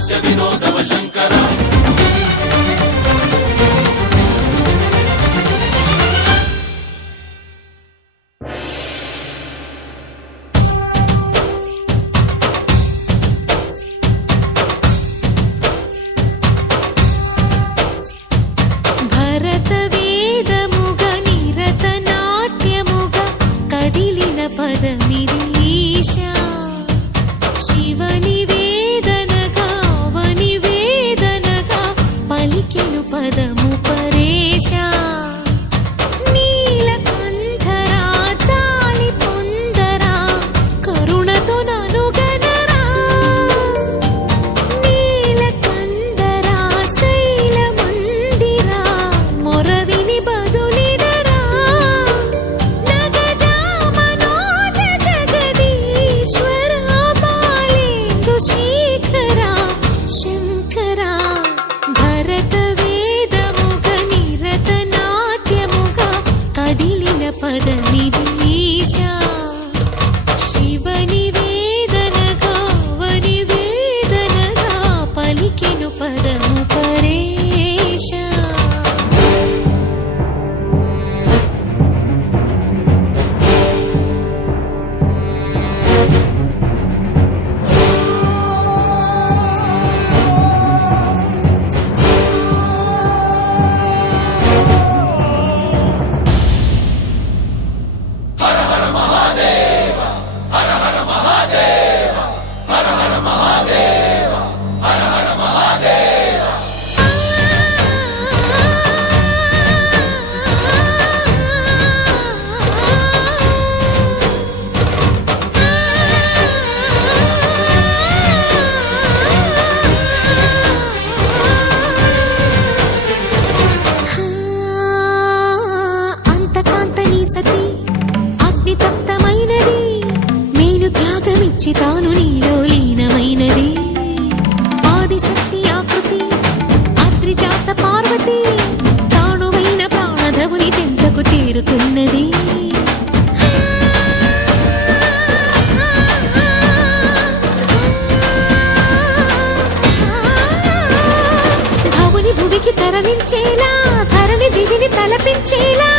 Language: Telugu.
हास्य विनोदव शंकर పదమిరీశా శివని వేదనగా అవని వేదనగా పలికెను పదము పరేశా నీలకంఠరా చాలి పొందరా కరుణతో ననుగనరా నీలకంఠరా శైలమందిరా మొరవిని బదులిడరా శేఖరా శంకరా భరత వేదముగ నిరత నాట్యముగా కదిలిన పదమిరీశా శివని వేదనగా అవని వేదనగా పలికెను పదము పరేశా తాను నీలో లీనమైనది ఆదిశక్తి ఆకృతి అత్రిజాత పార్వతి తానువైన ప్రాణధవుని చెంతకు చేరుతున్నది భవుని భువికి తరలించేలా ధరణి దివిని తలపించేలా